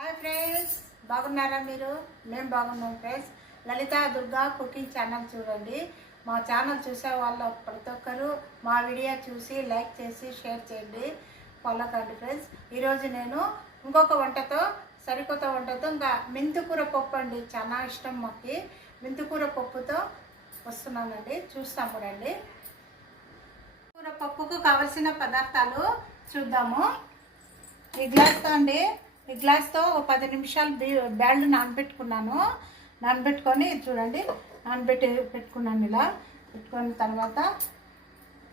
Hi friends, బాగున్నారా మీరు? మేము బాగున్నాం ఫ్రెండ్స్. లలిత దుర్గా కుకింగ్ ఛానల్ చూడండి. మా ఛానల్ చూసే వాళ్ళ ప్రతి ఒక్కరూ మా వీడియో చూసి లైక్ చేసి షేర్ చేయండి, ఫాలో కండి ఫ్రెండ్స్. ఈరోజు నేను ఇంకొక వంటతో, సరికొత్త వంటతో, ఇంకా మెంతికూర పప్పు అండి. చాలా ఇష్టం మాకు మెంతికూర పప్పుతో వస్తున్నానండి. చూస్తాము రండి. కూర పప్పుకు కావలసిన పదార్థాలు చూద్దాము. ఈ గ్లాస్తో అండి, ఈ గ్లాస్తో ఒక 10 నిమిషాలు బ్యాళ్ళు నానబెట్టుకొని చూడండి, పెట్టుకున్నాను. ఇలా పెట్టుకున్న తర్వాత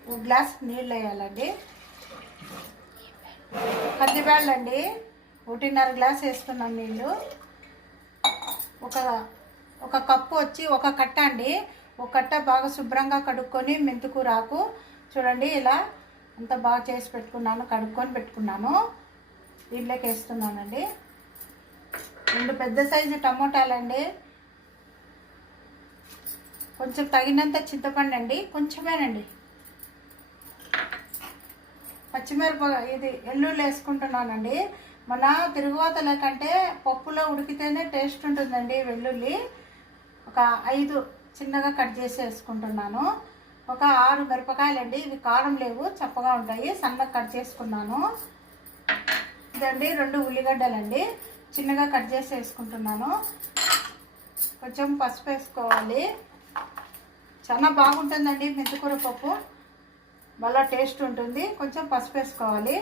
ఒక గ్లాస్ నీళ్ళు వేయాలండి. కంది బ్యాళ్ళు అండి, 1.5 గ్లాస్ వేసుకున్నాను నీళ్ళు. ఒక కప్పు వచ్చి ఒక కట్ట అండి. ఒక కట్ట బాగా శుభ్రంగా కడుక్కొని మెంతికూర ఆకు చూడండి, ఇలా అంత బాగా చేసి పెట్టుకున్నాను, కడుక్కొని పెట్టుకున్నాను. దీంట్లోకి వేస్తున్నానండి. 2 పెద్ద సైజు టమోటాలండి, కొంచెం తగినంత చింతపండు అండి, కొంచెమేనండి. పచ్చిమిరపకాయ, ఇది ఎల్లుల్లి వేసుకుంటున్నానండి. మన తిరుగువాత లేకంటే పప్పులో ఉడికితేనే టేస్ట్ ఉంటుందండి. వెల్లుల్లి ఒక 5 చిన్నగా కట్ చేసి వేసుకుంటున్నాను. ఒక 6 మిరపకాయలండి, ఇవి కారం లేవు, చప్పగా ఉంటాయి, సన్నగా కట్ చేసుకున్నాను. ఇదండి 2 ఉల్లిగడ్డలండి, చిన్నగా కట్ చేసి వేసుకుంటున్నాను. కొంచెం పసుపు వేసుకోవాలి. చాలా బాగుంటుందండి మెంతికూర పప్పు, బాగా టేస్ట్ ఉంటుంది. కొంచెం పసుపు వేసుకోవాలి.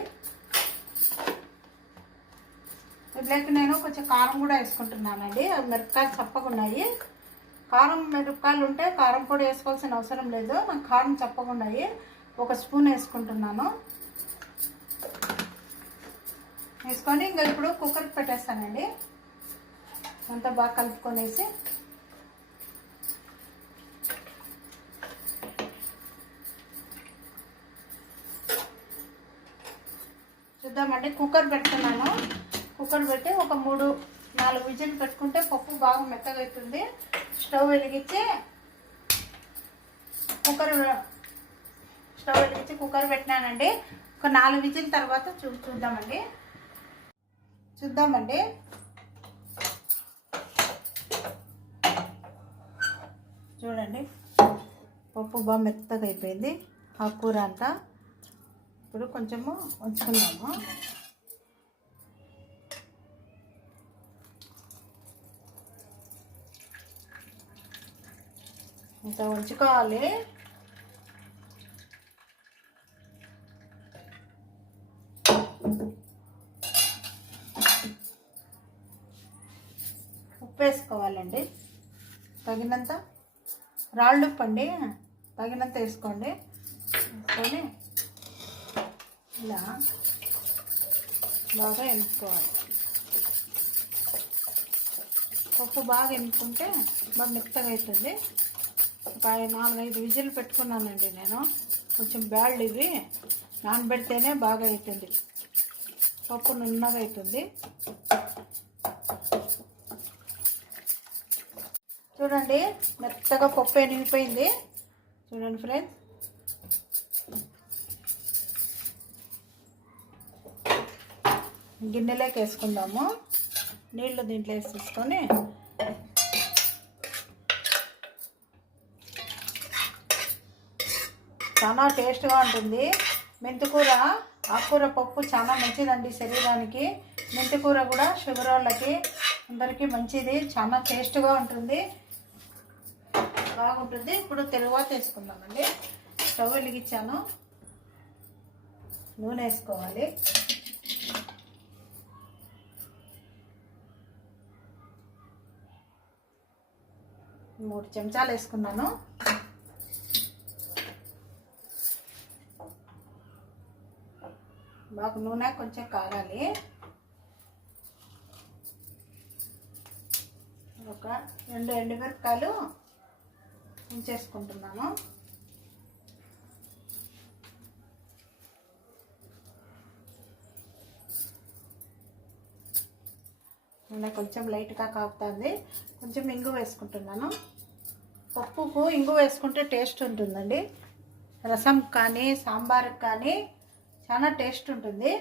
ఇట్లకి నేను కొంచెం కారం కూడా వేసుకుంటున్నానండి. అది మిరపకాయలు చప్పగా ఉన్నాయి. కారం మిరపకాయలు ఉంటే కారం పొడి వేసుకోవాల్సిన అవసరం లేదు. నాకు కారం చప్పగా ఉన్నాయి. 1 స్పూన్ వేసుకుంటున్నాను. వేసుకొని ఇంకా ఇప్పుడు కుక్కర్కి పెట్టేస్తానండి. అంతా బాగా కలుపుకొనేసి చూద్దామండి. కుక్కర్ పెట్టుకున్నాను. కుక్కర్ పెట్టి ఒక 3-4 విజిల్ పెట్టుకుంటే పప్పు బాగా మెత్తగా అవుతుంది. స్టవ్ వెలిగించి కుక్కర్ పెట్టినానండి. ఒక 4 విజిల్ తర్వాత చూద్దామండి. చూడండి, పప్పు బాగా మెత్తగా అయిపోయింది. ఆ కూర అంతా ఇప్పుడు కొంచెము ఉంచుకున్నాము. ఇంత ఉంచుకోవాలి. ఉప్పు వేసుకోవాలండి, తగినంత. రాళ్ళు ఉప్పు అండి, తగినంత వేసుకోండి. వేసుకొని ఇలా బాగా ఎనుక్కోవాలి. పప్పు బాగా ఎనుక్కుంటే బాగా మెత్తగా అవుతుంది. ఒక 4-5 విజిల్ పెట్టుకున్నానండి నేను. కొంచెం బ్యాళ్ళు ఇవి నానబెడితేనే బాగా అవుతుంది, పప్పు నున్నగా అవుతుంది. చూడండి, మెత్తగా పప్పు ఎనిగిపోయింది. చూడండి ఫ్రెండ్స్, గిన్నెలోకి వేసుకుందాము. నీళ్ళు దీంట్లో వేసేసుకొని చాలా టేస్ట్గా ఉంటుంది. మెంతికూర, ఆకుకూర పప్పు చాలా మంచిదండి శరీరానికి. మెంతికూర కూడా షుగర్ వాళ్ళకి అందరికీ మంచిది. చాలా టేస్ట్గా ఉంటుంది, బాగుంటుంది. ఇప్పుడు తరువాత వేసుకుందామండి. స్టవ్ వెలిగించాను, నూనె వేసుకోవాలి. మూడు చెంచాలు వేసుకున్నాను. బాగా నూనె కొంచెం కాగాలి. ఒక 2 ఎండుమిరపకాయలు ఉంచేసుకుంటున్నాను. నూనె కొంచెం లైట్గా కాగుతుంది. కొంచెం ఇంగు వేసుకుంటున్నాను. పప్పుకు ఇంగు వేసుకుంటే టేస్ట్ ఉంటుందండి. రసం కానీ సాంబార్కి కానీ చాలా టేస్ట్ ఉంటుంది.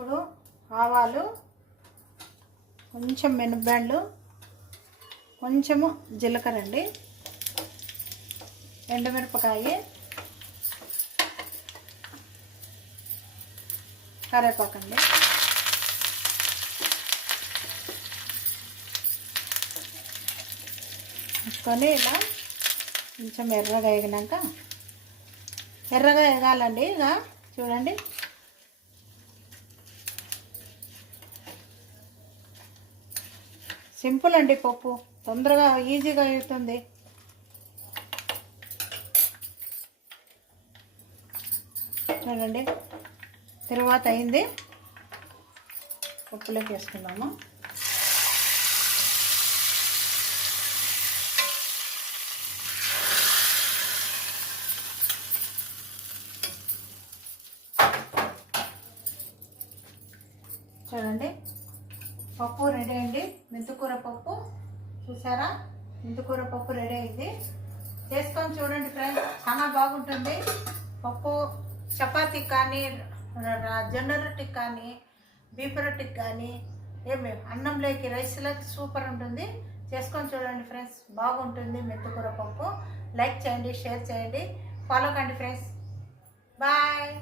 ఇప్పుడు ఆవాలు, కొంచెం మినపగుండ్లు, కొంచెము జీలకర్ర అండి, ఎండుమిరపకాయ, కరివేపాకండి. వేసుకొని ఇలా కొంచెం ఎర్రగా వేగినాక, ఎర్రగా వేగాలండి. ఇక చూడండి, సింపుల్ అండి, పప్పు తొందరగా ఈజీగా అవుతుంది. చూడండి, తరువాత అయింది. పప్పులోకి వేసుకున్నాము. చూడండి, పప్పు రెడీ అయింది. మెంతికూర పప్పు చూసారా, మెంతికూర పప్పు రెడీ అయింది. చేసుకొని చూడండి ఫ్రెండ్స్, చాలా బాగుంటుంది. పప్పు చపాతీకి కానీ, జొన్న రొట్టెకి కానీ, బీప రొట్టెకి కానీ, అన్నంలోకి, రైస్లోకి సూపర్ ఉంటుంది. చేసుకొని చూడండి ఫ్రెండ్స్, బాగుంటుంది మెంతికూర పప్పు. లైక్ చేయండి, షేర్ చేయండి, ఫాలో కండి ఫ్రెండ్స్. బాయ్.